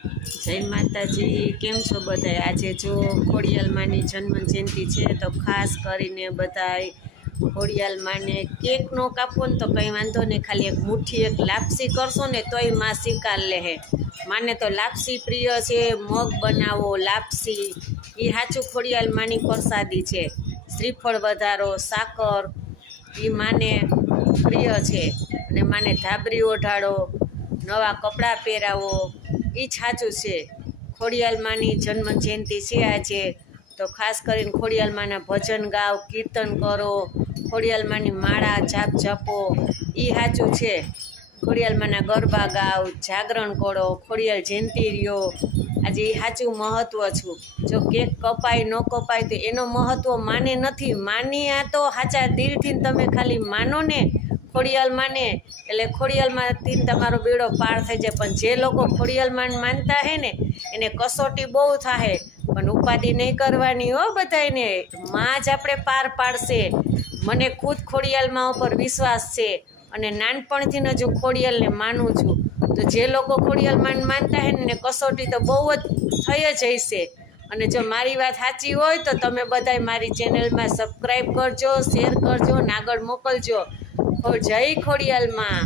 જય માતાજી, કેમ છો બધાય? આજે જો ખોડિયાલમાની જન્મ જયંતિ છે તો ખાસ કરીને બધાય ખોડિયાલમાને કેક નો કાપો ને તો કંઈ વાંધો નહીં, ખાલી એક મુઠ્ઠી એક લાપસી કરશો ને તોય માં શિકાર લેહે. માને તો લાપસી પ્રિય છે, મગ બનાવો લાપસી એ સાચું ખોડિયાલમાની પ્રસાદી છે. શ્રીફળ વધારો, સાકર એ માને પ્રિય છે. અને માને ધાબરી ઓઢાડો, નવા કપડાં પહેરાવો, એ જ સાચું છે. ખોડિયાલમાની જન્મ જયંતિ છે આજે, તો ખાસ કરીને ખોડિયાલમાના ભજન ગાઓ, કીર્તન કરો, ખોડિયાલમાની માળા જાપ જપો, એ સાચું છે. ખોડિયાલમાના ગરબા ગાઓ, જાગરણ કરો, ખોડિયાલ જયંતિ રહ્યો, આજે એ સાચું મહત્ત્વ છું. જો કેક કપાય ન કપાય તો એનો મહત્ત્વ માને નથી, માની આ તો સાચા દિલથી તમે ખાલી માનો ને ખોડિયાલમાને, એટલે ખોડિયાલમાંથી તમારો બેડો પાર થઈ જાય. પણ જે લોકો ખોડિયાલમાન માનતા હે ને એને કસોટી બહુ થાય, પણ ઉપાધિ નહીં કરવાની હો બધાને, માં જ આપણે પાર પાડશે. મને ખુદ ખોડિયાલમાં ઉપર વિશ્વાસ છે અને નાનપણથી જ હું ખોડિયાલને માનું છું. તો જે લોકો ખોડિયાલમાન માનતા હે ને એને કસોટી તો બહુ જ થઈ જ હશે. અને જો મારી વાત સાચી હોય તો તમે બધાય મારી ચેનલમાં સબસ્ક્રાઈબ કરજો, શેર કરજો ને આગળ મોકલજો. જય ખોડિયાલમાં.